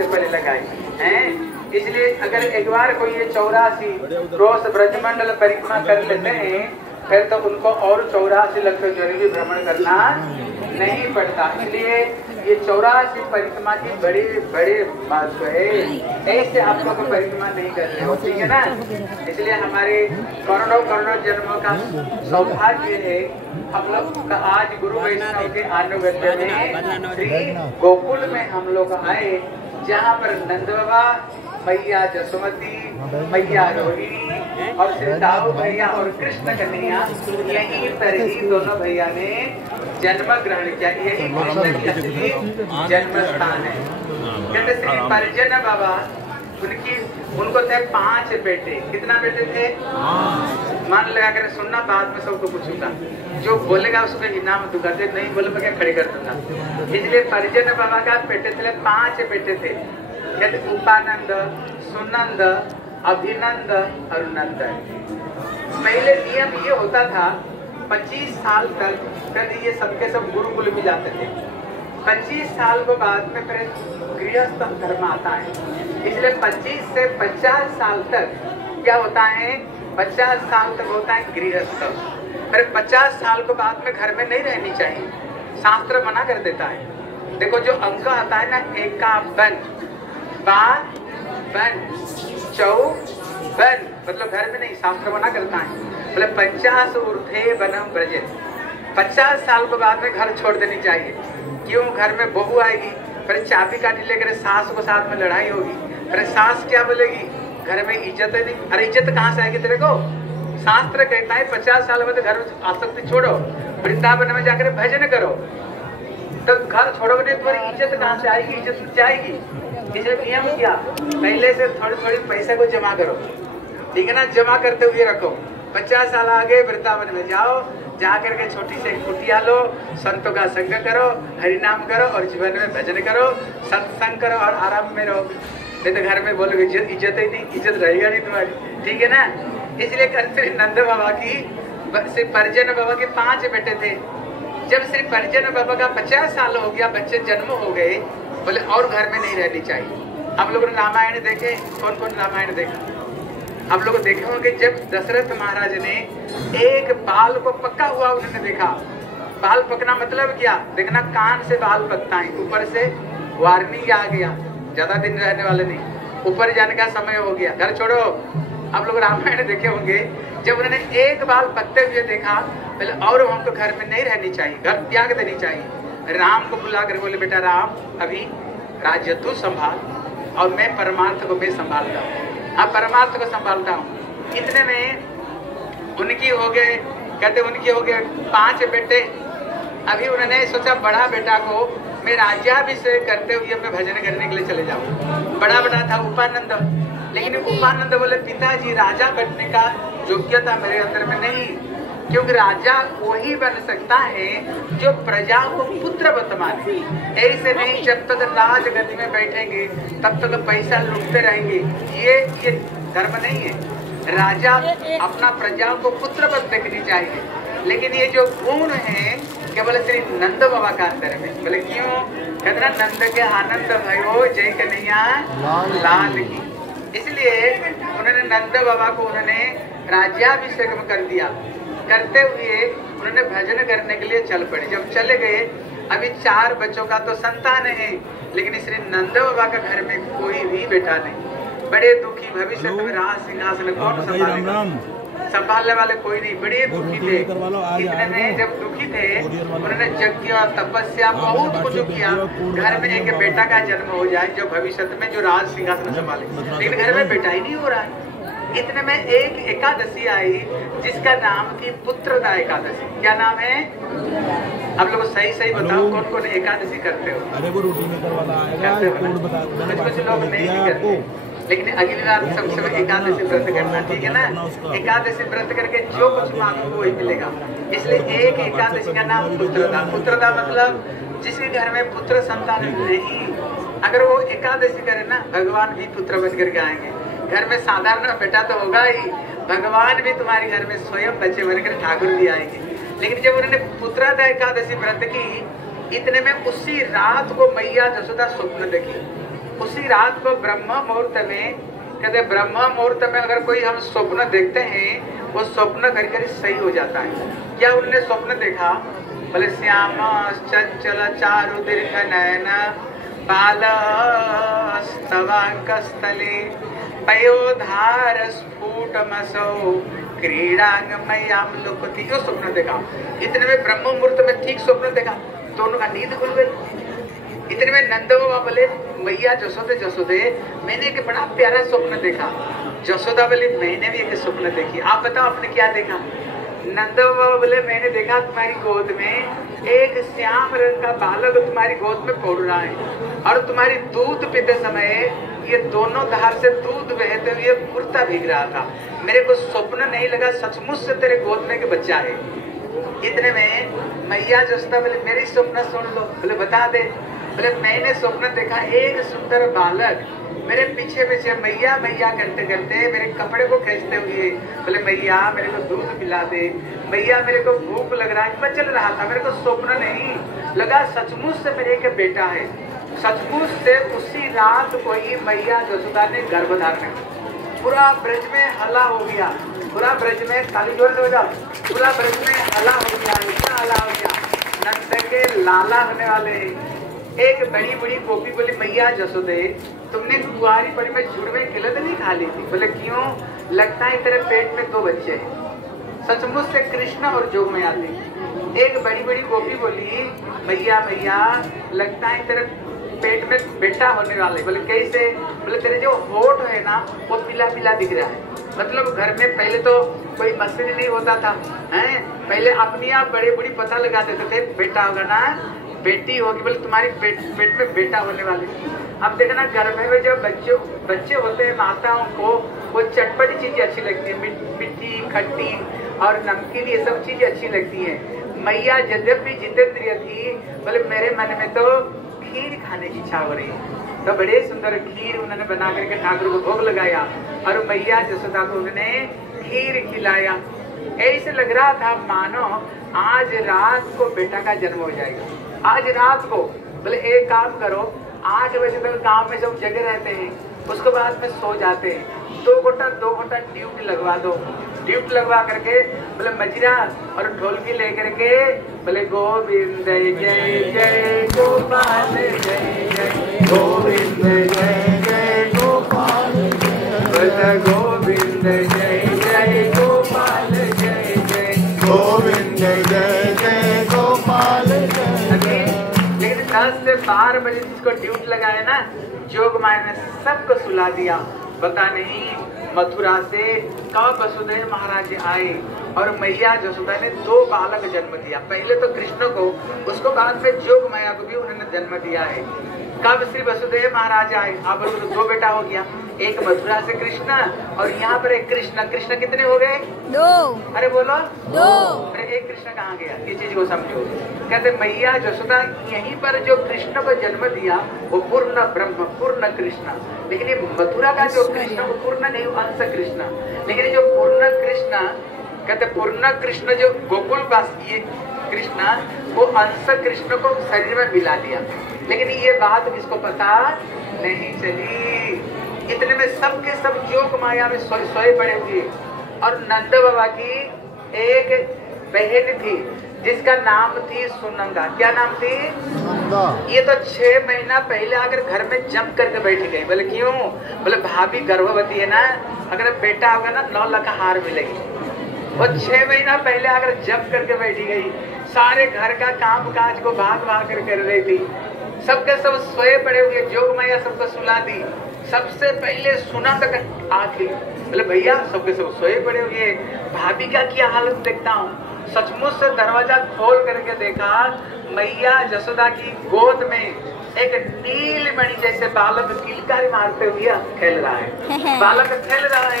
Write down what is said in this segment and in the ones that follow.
से पहले लगाई हैं। इसलिए अगर एक बार कोई ये 84 क्रोश ब्रजमंडल परिक्रमा कर लेते हैं फिर तो उनको और 84 लक्ष जोड़ी भी भ्रमण करना नहीं पड़ता। इसलिए ये 84 परिक्रमा की बड़ी बड़ी बात है। ऐसे आप लोग परिक्रमा नहीं कर रहे हो, ठीक है ना। इसलिए हमारे करोड़ों करोड़ों जन्मों का सौभाग्य है हम लोग का आज गुरु वैष्णव के अनुगत्य में श्री गोकुल में हम लोग आए, जहाँ पर नंद बाबा, मैया जसोमती, मैया रोहिणी और श्री दाऊ भैया और कृष्ण कन्हैया यहीं पर ही दोनों भैया ने जन्म ग्रहण किया। यही कृष्ण की असली जन्म स्थान है। कहते श्री परिजन बाबा उनको थे 5 बेटे। कितना बेटे थे? मान लगा कर सुनना, बाद में सबको पूछूंगा, जो बोलेगा उसको इनाम दूंगा, नहीं बोले मैं क्या खड़े कर दूंगा। इसलिए परिजन बाबा का बेटे थे 5 बेटे थे। कहते उपानंद, सुनंद, अभिनंद और नंद। पहले नियम ये होता था 25 साल तक कभी ये सबके सब गुरुकुल में जाते थे। 25 साल के बाद में फिर गृहस्थ धर्म आता है। इसलिए 25 से 50 साल तक क्या होता है? 50 साल तक होता है गृहस्थ। फिर 50 साल के बाद में घर में नहीं रहनी चाहिए, शास्त्र मना कर देता है। देखो जो अंक आता है ना, एकावन, बार, बन, चौवन, मतलब घर में नहीं, शास्त्र मना करता है। मतलब 50 ऊर्ध्वे वनम व्रजेत। 50 साल के बाद में घर छोड़ देनी चाहिए। क्यों? घर में बहू आएगी, फिर चाबी काटी लेकर सास को साथ में लड़ाई होगी, फिर सास क्या बोलेगी? घर में इज्जत है नहीं। अरे इज्जत कहाँ से आएगी तेरे को? शास्त्र कहता है 50 साल में तो घर में आसक्ति छोड़ो, वृंदावन में जाकर भजन करो। तो घर छोड़ोगे तुम्हारी इज्जत कहाँ से आएगी? इज्जत जाएगी। इसलिए नियम किया पहले से थोड़ी थोड़ी पैसे को जमा करो, ठीक है ना। जमा करते हुए रखो। 50 साल आगे वृंदावन में जाओ, जा करके छोटी से कुटिया लो, संतों का संग करो, हरिनाम करो और जीवन में भजन करो, सत्संग करो और आराम में रहो। नहीं तो घर में बोलोगे इज्जत ही नहीं, इज्जत रहेगा नहीं तुम्हारी, ठीक है ना। इसलिए श्री नंद बाबा की, श्री परिजन बाबा के 5 बेटे थे। जब श्री परिजन बाबा का 50 साल हो गया, बच्चे जन्म हो गए, बोले और घर में नहीं रहनी चाहिए। हम लोग रामायण देखे, कौन कौन रामायण देखा? आप लोग देखे होंगे जब दशरथ महाराज ने एक बाल को पका हुआ उन्होंने देखा। बाल पकना मतलब क्या? देखना कान से बाल पकता है, ऊपर से वार्निंग आ गया, ज्यादा दिन रहने वाले नहीं, ऊपर जाने का समय हो गया, घर छोड़ो। आप लोग रामायण देखे होंगे जब उन्होंने एक बाल पकते हुए देखा, पहले और हमको घर में नहीं रहनी चाहिए, घर त्याग देनी चाहिए। राम को बुला कर बोले बेटा राम, अभी राज्य तू संभाल और मैं परमार्थ को मैं संभालता हूँ। अब परमार्थ को संभालता हूँ। इतने में उनकी हो गए, कहते उनकी हो गए 5 बेटे। अभी उन्होंने सोचा बड़ा बेटा को मैं राज्याभिषेक करते हुए मैं भजन करने के लिए चले जाऊँ। बड़ा बेटा था उपानंद, लेकिन उपानंद बोले पिताजी राजा बनने का योग्यता मेरे अंदर में नहीं, क्योंकि राजा वही बन सकता है जो प्रजा को पुत्रवत माने। ऐसे नहीं जब तक राजगद्दी में बैठेंगे तब तक पैसा लूटते रहेंगे, ये धर्म नहीं है। राजा अपना प्रजा को पुत्रवत देखनी चाहिए। लेकिन ये जो गुण है केवल श्री नंद बाबा का अंदर में। बोले क्यों? कहते ना नंद के आनंद भयो जय कन्हैया लाल की। इसलिए उन्होंने नंद बाबा को उन्होंने राज्याभिषेक में कर दिया। करते हुए उन्होंने भजन करने के लिए चल पड़े। जब चले गए, अभी 4 बच्चों का तो संतान है, लेकिन श्री नंद बाबा का घर में कोई भी बेटा नहीं। बड़े दुखी, भविष्य में राज सिंहासन कौन संभालेगा? संभालने वाले कोई नहीं, बड़े दुखी थे। इतने में जब दुखी थे उन्होंने यज्ञ और तपस्या बहुत कुछ किया, घर में एक बेटा का जन्म हो जाए जो भविष्य में जो राज सिंहासन संभाले, लेकिन घर में बेटा ही नहीं हो रहा है। इतने में एक एकादशी आई जिसका नाम थी पुत्रदा एकादशी। क्या नाम है? आप लोग सही सही बताओ कौन कौन एकादशी करते हो? अरे वो रूटीन करवाना आएगा, कुछ लोग नहीं करते, लेकिन अगली बार सबसे एकादशी व्रत करना, ठीक है ना। एकादशी व्रत करके जो कुछ मांगो वही मिलेगा। इसलिए एक एकादशी का नाम पुत्रदा। पुत्रदा मतलब जिसके घर में पुत्र संतान नहीं, अगर वो एकादशी करे ना, भगवान भी पुत्र बन करके आएंगे। घर में साधारण बेटा तो होगा ही, भगवान भी तुम्हारे घर में स्वयं बच्चे बनकर ठाकुर भी आएंगे। लेकिन जब उन्होंने पुत्रदा एकादशी व्रत की, इतने में उसी रात को मैया जसोदा स्वप्न देखी। उसी रात को ब्रह्म मुहूर्त में, कहते ब्रह्म मुहूर्त में अगर कोई हम स्वप्न देखते हैं वो स्वप्न कर कर सही हो जाता है। क्या उन्होंने स्वप्न देखा? बोले श्याम चंचल चारु दीर्घ नयन बालस्तवांकस्थले पयोधार स्फुटमसौ क्रीड़ांगमयाम लोकति। यो स्वप्न देखा। इतने में ब्रह्म मुहूर्त में ठीक स्वप्न देखा, दोनों का नींद खुल गई। इतने में नंद बाबा बोले मैया जसोदे जसोदे मैंने एक बड़ा प्यारा स्वप्न देखा। जसोदा बोले मैंने भी एक स्वप्न देखी। आप बताओ आपने क्या देखा? नंद बाबा बोले मैंने देखा तुम्हारी गोद में एक श्याम रंग का बालक तुम्हारी गोद में पौड़ रहा है और तुम्हारी दूध पीते समय ये दोनों धार से दूध बहते हुए कुर्ता भीग रहा था। मेरे को स्वप्न नहीं लगा, सचमुच से तेरे गोद में के बच्चा है। इतने में मैया जसोदा बोले मेरी स्वप्न सुन लो। बोले बता दे। बोले मैंने स्वप्न देखा एक सुंदर बालक मेरे पीछे पीछे मैया मैया करते करते मेरे कपड़े को खींचते हुए बोले मैया मेरे को दूध पिला दे, मैया मेरे को भूख लग रहा है। मैं चल रहा था, मेरे को स्वप्न नहीं लगा, सचमुच से मेरे एक बेटा है। सचमुच से उसी रात को ही मैया जसोदा ने गर्भ धारण किया। पूरा ब्रज में हला हो गया, पूरा ब्रज में ताली जोर से बजाओ, पूरा ब्रज में हला हो गया, इतना हला हो गया। नंद के लाला होने वाले हैं। एक बड़ी बड़ी गोपी बोली मैया जसोदे तुमने कुंवारी पड़ी में जुड़वे किलत नहीं खा ली थी? बोले क्यों? लगता है तेरे पेट में 2 बच्चे हैं। सचमुच से कृष्ण और जोगमाया थी। एक बड़ी बड़ी गोपी बोली मैया मैया लगता है तेरे पेट में बेटा होने वाले। बोले कैसे? बोले तेरे जो होठ है ना वो पीला पीला दिख रहा है। मतलब घर में पहले तो कोई मशीन नहीं होता था, हैं? पहले अपनी आप बड़े बड़ी पता लगा देते थे बेटा होगा ना बेटी होगी। बोले तुम्हारी पेट में बेटा होने वाले। अब देखना गर्भ में जब बच्चे होते हैं माताओं को वो चटपटी चीजें अच्छी लगती है, मिट्टी खट्टी और नमकीन ये सब चीजें अच्छी लगती है। मैया जब भी जितेंद्रिय थी बोले मेरे मन में तो खीर खाने की इच्छा हो रही है। तो बड़े सुंदर खीर उन्होंने बना करके ठाकुर को भोग लगाया और मैया जसोदा को उन्होंने खीर खिलाया। ऐसे लग रहा था मानो आज रात को बेटा का जन्म हो जाएगा, आज रात को। बोले एक काम करो 8 बजे तक गांव में सब जगह रहते हैं, उसके बाद में सो जाते हैं। 2 घंटा ड्यूटी लगवा दो। ड्यूटी लगवा करके बोले मजरा और ढोलकी लेकर के बोले गोविंद जय जय गोपाल जय जय गोविंद जय जय गोपाल बोले गोविंद जय जय गोपाल जय जय गोविंद जय जय गोपाल जय। लेकिन 10 से 12 बजे जिसको ड्यूटी लगाया ना जोगमाया ने सबको सुला दिया। पता नहीं मथुरा से कब वसुदेव महाराज आए और मैया जसोदा ने 2 बालक जन्म दिया। पहले तो कृष्ण को, उसको बाद में जोगमाया को भी उन्होंने जन्म दिया है। कब श्री वसुदेव महाराज आए अब 2 बेटा हो गया, एक मथुरा से कृष्ण और यहाँ पर एक कृष्ण। कृष्ण कितने हो गए? 2। अरे बोलो 2। अरे एक कृष्ण कहाँ गया? ये चीज को समझो। कहते मैया जसोदा यहीं पर जो कृष्ण को जन्म दिया वो पूर्ण ब्रह्म पूर्ण कृष्ण। लेकिन ये मथुरा का जो कृष्ण वो पूर्ण नहीं, अंश कृष्ण। लेकिन जो पूर्ण कृष्ण कहते पूर्ण कृष्ण जो गोकुल वास ये कृष्ण वो अंश कृष्ण को शरीर में मिला दिया। लेकिन ये बात किसको पता नहीं चली। इतने में सबके सब जोग माया में सोए पड़े हुए। और नंद बाबा की एक बहन थी जिसका नाम थी सुनंदा। क्या नाम थी? ये तो 6 महीना पहले आकर घर में जम करके बैठ गई। बोले क्यों? बोले भाभी गर्भवती है ना, अगर बेटा होगा ना 9 लाख हार मिलेगी। वो 6 महीना पहले आकर जम करके बैठी गई। सारे घर का काम काज को भाग कर कर रही थी। सबके सब सोए पड़े हुए। जोग माया सबको सुला दी। सबसे पहले सुना तक आखिर बोले भैया सबके सब सोए पड़े हुए, भाभी का क्या हालत देखता हूँ। सचमुच से दरवाजा खोल करके देखा मैया जसोदा की गोद में एक नीलमणि जैसे बालक किलकारी मारते हुए खेल रहा है। बालक खेल रहा है,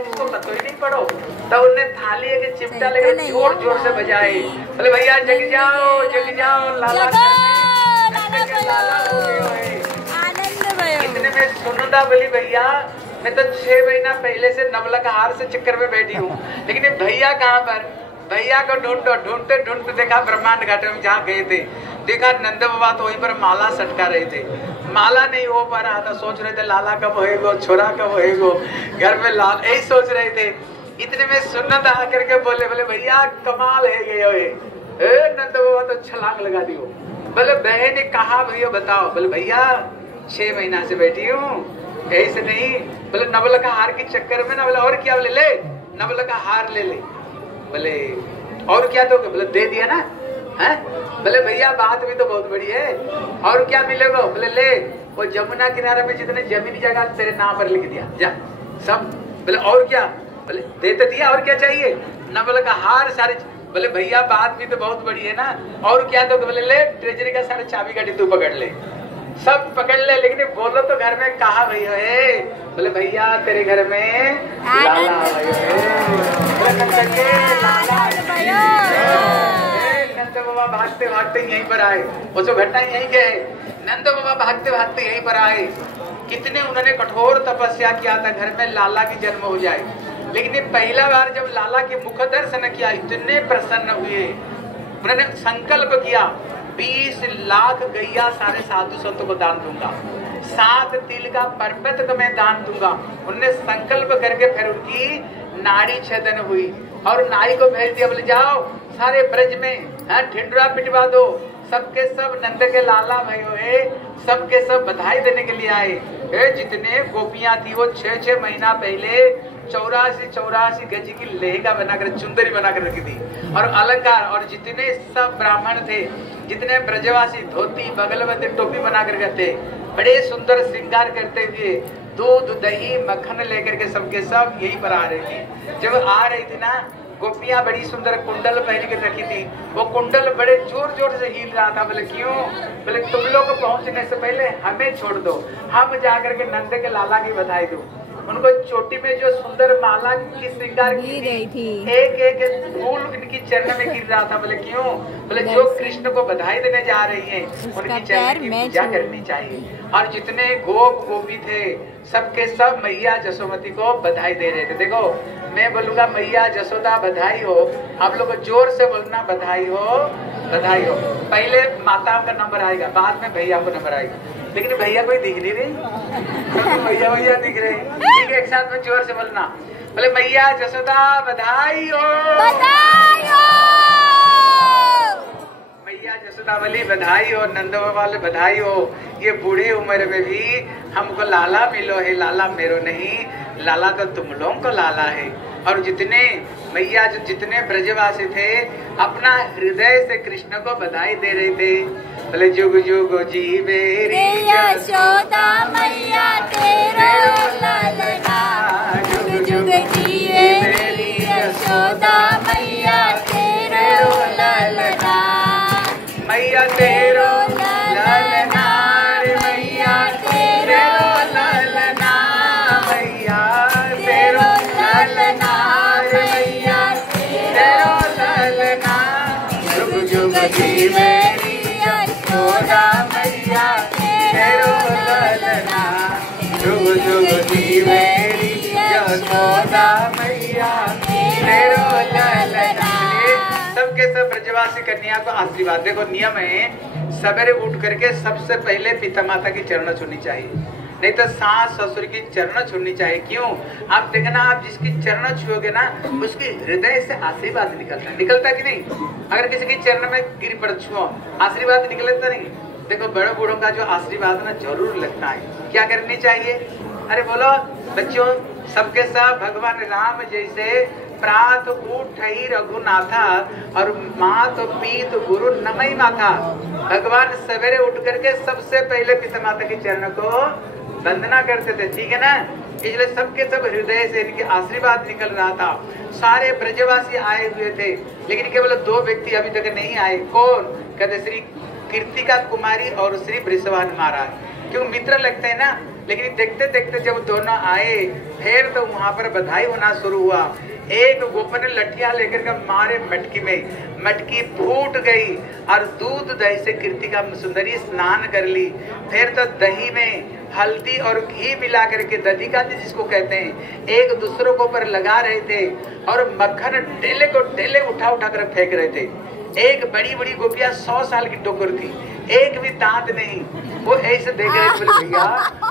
इसको पता ही नहीं पड़ो। तो उन्हें थाली एक चिमटा लेकर जोर जोर से बजाए। बोले भैया जग जाओ लाला हो गए। इतने में सुनंदा बोली भैया मैं तो 6 महीना पहले से नवलक हार से चक्कर में बैठी हूँ, लेकिन भैया कहाँ पर? भैया को ढूंढते देखा ब्रह्मांड घाट में जहाँ गए थे। देखा नंद बाबा तो वहीं पर माला सटका रहे थे, माला नहीं हो पा रहा था, सोच रहे थे लाला कब होएगो, छोरा कब होएगो, घर में लाल, यही सोच रहे थे। इतने में सुन्नत आकर के बोले भैया कमाल है ये, नंद बाबा तो छलांग लगा दी। बोले बहन ने कहा भैया बताओ, बोले भैया 6 महीना से बैठी हूँ, ऐसे नहीं। बोले नवल का हार के चक्कर में ना, बोले और क्या, बोले ले नवल का हार ले ले। बोले और क्या दोगे, बोले दे दिया ना है। बोले भैया बात भी तो बहुत बड़ी है, और क्या मिलेगा, बोले ले वो जमुना किनारे में जितने जमीन जगह तेरे नाम पर लिख दिया जा सब। बोले और क्या, बोले दे तो दिया, और क्या चाहिए, नवल का हार सारे। बोले भैया बात भी तो बहुत बड़ी है ना, और क्या दोगे, बोले ले ट्रेजरी का सारे चाबी का डिब्बू पकड़ ले, सब पकड़ ले, लेकिन बोलो तो घर में कहा भैया है। बोले भैया तेरे घर में लाला नंद बाबा भागते भागते यहीं पर आए, वो जो घटना यहीं के है। नंद बाबा भागते भागते यहीं पर आए। कितने उन्होंने कठोर तपस्या किया था घर में लाला की जन्म हो जाए, लेकिन ये पहला बार जब लाला के मुख दर्शन किया इतने प्रसन्न हुए। उन्होंने संकल्प किया 20 लाख गैया सारे साधु संतों को दान दूंगा, 7 तिल का पर्वत को मैं दान दूंगा। उन्होंने संकल्प करके फिर उनकी नाड़ी छेदन हुई और नाई को भेज दिया, बोले जाओ सारे ब्रज में ठिंडुरा पिटवा दो। सबके सब नंद के लाला भयो है, सबके सब बधाई देने के लिए आए। जितने गोपियां थी वो 6-6 महीना पहले 84 गज की लहंगा बनाकर चुंदरी बनाकर रखी थी और अलंकार, और जितने सब ब्राह्मण थे, जितने ब्रजवासी धोती बगलवती टोपी बनाकर करते, बड़े सुंदर श्रृंगार करते हुए दूध दही मक्खन लेकर के सबके सब यहीं पर आ रही थी। जब आ रही थी ना, गोपियां बड़ी सुंदर कुंडल पहन के रखी थी, वो कुंडल बड़े जोर जोर से हिल रहा था। बोले क्यों, बोले तुम लोग पहुंचने से पहले हमें छोड़ दो, हम जाकर के नंद के लाला की बधाई दो। उनको चोटी में जो सुंदर माला की श्रृंगार की रही थी, एक एक फूल इनकी चरण में गिर रहा था। बोले क्यों, बोले जो कृष्ण को बधाई देने जा रही हैं उनकी चरण की पूजा करनी चाहिए। और जितने गोप गोपी थे सबके सब मैया जसोमती को बधाई दे रहे थे। देखो मैं बोलूंगा मैया जसोदा बधाई हो, आप लोग जोर से बोलना बधाई हो, बधाई हो। पहले माताओं का नंबर आएगा, बाद में भैया को नंबर आएगा, लेकिन भैया कोई दिख नहीं रही, भैया भैया दिख रहे। ठीक है, एक साथ में जोर से बोलना, बोले मैया जसोदा बधाई हो, बधाई हो। मैया जसोदा वाली बधाई हो, नंद वाले बधाई हो। ये बूढ़ी उम्र में भी हमको लाला मिलो है, लाला मेरो नहीं, लाला तो तुम लोगों को लाला है। और जितने मैया जो जितने ब्रजवासी थे अपना हृदय से कृष्ण को बधाई दे रहे थे। बोले जुग जुग जीवे यशोदा मैया तेरा ललना, जुग जुग जीवे यशोदा मैया तेरा ललना, मैया तेरो ललना, मैया तेरो ललना, मैया तेरो ललना, मैया तेरो ललना, जुग जुग जीवे यशोदा मैया तेरो ललना, जुग जुग जीवे यशोदा मैया तेरो ललना। सबके सब ब्रजवासी कन्या को आशीर्वाद। देखो नियम है सवेरे उठ करके सबसे पहले पिता माता की चरण छूनी चाहिए, नहीं तो सास ससुर की चरण छूनी चाहिए। क्यों, आप देखना आप जिसकी चरण छुओगे ना उसके हृदय से आशीर्वाद निकलता कि नहीं। अगर किसी की चरण में गिर पड़ छुओ आशीर्वाद निकलता नहीं। देखो बड़े बूढ़ों का जो आशीर्वाद ना जरूर लगता है। क्या करनी चाहिए, अरे बोलो बच्चों, सबके सब भगवान राम जैसे प्रात उठई रघुनाथा और मात पीत गुरु नमई माथा। भगवान सवेरे उठ करके सबसे पहले पिता माता के चरण को वंदना करते थे, ठीक है ना। इसलिए सबके सब हृदय से इनके आशीर्वाद निकल रहा था। सारे ब्रजवासी आए हुए थे, लेकिन केवल 2 व्यक्ति अभी तक नहीं आए। कौन, कहते श्री कीर्तिका कुमारी और श्री वृषभानु महाराज। क्यों, मित्र लगते हैं ना। लेकिन देखते देखते जब दोनों आए फिर तो वहां पर बधाई होना शुरू हुआ। एक गोप ने लठिया लेकर के मारे मटकी में, मटकी फूट गई और दूध दही से कीर्तिका सुंदरी स्नान कर ली। फिर तो दही में हल्दी और घी मिला करके दधिका जिसको कहते हैं एक दूसरों को ऊपर लगा रहे थे और मक्खन डेले को डेले उठा उठा कर फेंक रहे थे। एक बड़ी बड़ी गोपिया 100 साल की टोकर थी, एक भी दांत नहीं। वो ऐसे देख रहे, बोले भैया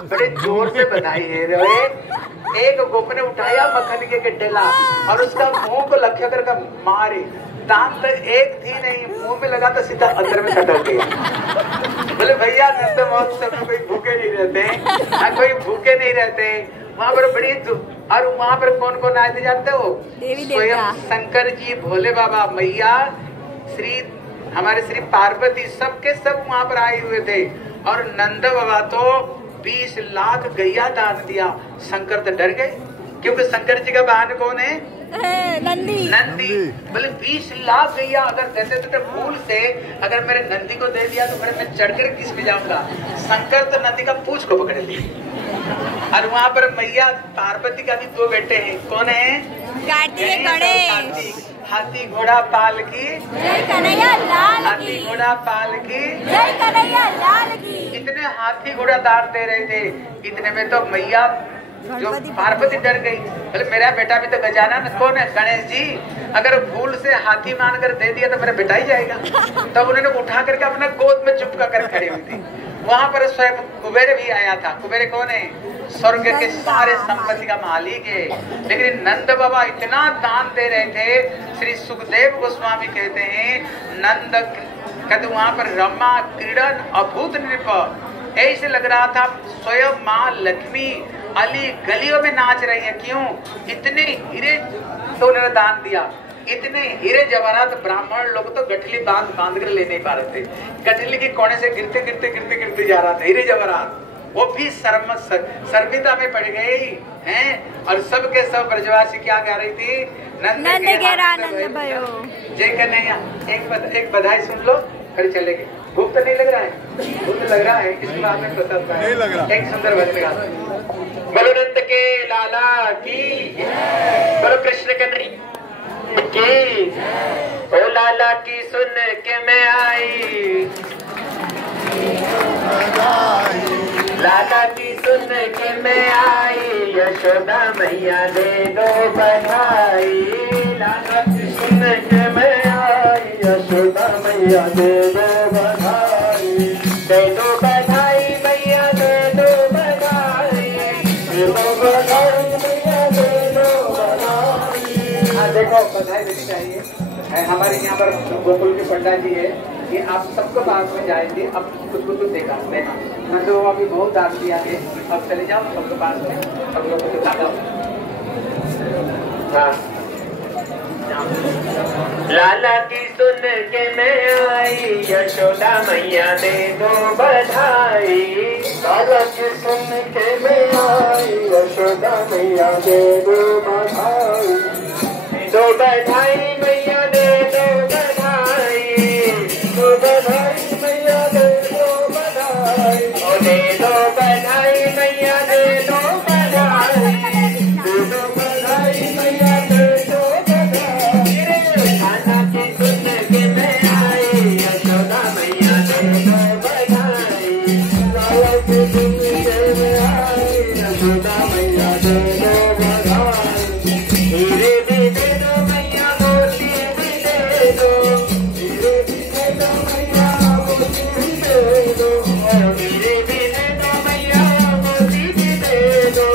बड़े जोर से बधाई है रे। एक गोप ने उठाया मक्खन के डेला और उसका मुंह को लक्ष्य कर मारे, दांत एक थी नहीं, मुंह में लगा तो सीधा अंदर में सटक गया। बोले भैया नंद महोत्सव में कोई भूखे नहीं रहते, कोई भूखे नहीं रहते। वहाँ पर बड़ी और वहाँ पर कौन कौन आए थे जानते हो? स्वयं शंकर जी, भोले बाबा, मैया, हमारे श्री पार्वती, सबके सब वहाँ पर आए हुए थे। और नंद बाबा तो 20 लाख गैया दान दिया। शंकर तो डर गए, क्योंकि शंकर जी का वाहन कौन है? नंदी। बोले 20 लाख गैया अगर देते तो फूल से अगर मेरे नंदी को दे दिया तो फिर मैं चढ़कर किस में जाऊंगा? शंकर तो नंदी का पूंछ को पकड़ लिया। और वहाँ पर मैया पार्वती का भी 2 बेटे हैं। कौन है? कार्तिक गणेश। हाथी घोड़ा पाल की जय कन्हैया लाल की, हाथी घोड़ा पाल की जय कन्हैया लाल की। इतने हाथी घोड़ा दान दे रहे थे, इतने में तो मैया जो पार्वती डर गई। बोले मेरा बेटा भी तो गजानन कौन है? गणेश जी। अगर भूल से हाथी मानकर दे दिया तो मेरा बेटा ही जाएगा। तब उन्होंने उठा करके अपने गोद में चुपका कर खड़ी हुई थी। वहाँ पर स्वयं कुबेर भी आया था। कुबेर कौन है? स्वर्ग के सारे संपत्ति का मालिक है। लेकिन नंद बाबा इतना दान दे रहे थे, श्री सुखदेव गोस्वामी कहते हैं नंद कहते वहाँ पर रमा क्रीडन अभूत नृप, ऐसे लग रहा था स्वयं माँ लक्ष्मी अली गलियों में नाच रही है। क्यों? इतने हीरे तो उन्होंने दान दिया, इतने हीरे जवाहरात ब्राह्मण लोग तो गठली बांध कर ले नहीं पा रहे थे। गठली के कोने से गिरते जा रहा था हीरे जवाहरात। वो भी सर्विता में पड़ गई हैं। और सबके सब ब्रजवासी क्या गा रही थी? नंद भयो जय कन्हैया। एक बधाई सुन लो फिर चलेंगे। भूख तो नहीं लग रहा है? भूख तो लग रहा है, इसके बाद में पता नहीं लग रहा। एक सुंदर भजन गा। बोलो नंद के लाला की, बोलो कृष्ण कन्हैया की। ओ लाला की सुन के मैं आई, लाला की सुन के मैं आई, यशोदा मैया दे दो बधाई। लाला की सुन के मैं आई, यशोदा मैया दे दो बधाई। दे दो बधाई मैया, दे दो बधाई, दे दो बधाई मैया, दे दो बधाई। हाँ देखो बधाई देनी चाहिए। हमारे यहाँ पर गोकुल के पंडा जी है, ये आप सबको पास में जाएंगे। अब खुद को तो देखा मैं तो अभी बहुत दान दिया है। अब चले जाओ सबके पास में, सब लोग को दिखा दो। हाँ लाला की सुन के मैं आई, यशोदा मैया दे दो बधाई। लाला की सुन के मैं आई, यशोदा मैया दे दो बधाई। दो बधाई मैया दे दो बधाई, दो बधाई मैया दे दो बधाई। ओ दे दो बधाई मैया दे दो बधाई, दे दो बधाई मैया दे दो बधाई। लाला की सुन के मैं आई, यशोदा मैया दे दो बधाई। लाला की सुन के मैं आई, यशोदा मैया दे दो बधाई। हीरे भी दे दो मैया, मोती भी दे दो, हीरे भी दे दो मैया, मोती भी दे दो। हीरे भी दे दो मैया, मोती भी दे दो,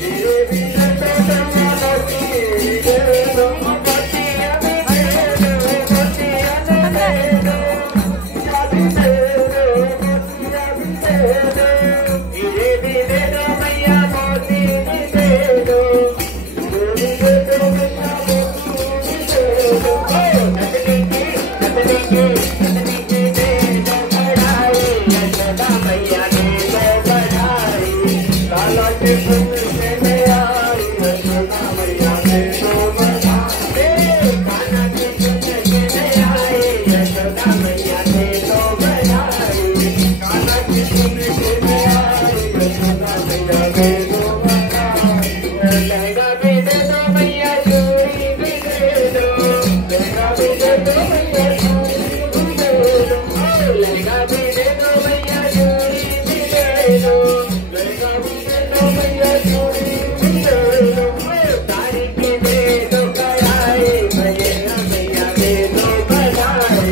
हीरे भी दे दो मैया, मोती भी दे दो। मोतिया भी दे दो, मोतिया भी दे दो, मोतिया भी दे दो, मोतिया भी दे दो। हीरे भी दे दो मैया, मोती भी दे दो, हीरे भी दे दो मैया, मोती भी दे दो। नंदनी की दे दो बधाई, यशोदा मैया दे दो बधाई। लाला की सुन के मैं आई, यशोदा मैया दे दो बधाई। लाला की सुन के मैं आई, यशोदा मैया दे दो बधाई। लाला की सुन के मैं आई, यशोदा मैया दे दो बधाई। लहंगा भी दे दो मैया, चूड़ी भी दे दो, लहंगा भी दे दो मैया, चूड़ी भी दे दो। लहंगा भी दे दो मैया, चूड़ी भी दे दो, लहंगा भी दे दो मैया, चूड़ी भी दे दो। साड़ी भी दे दो कढ़ाई, मैया मैया दे दो बधाई।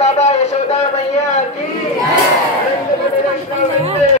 बाबा यशोदा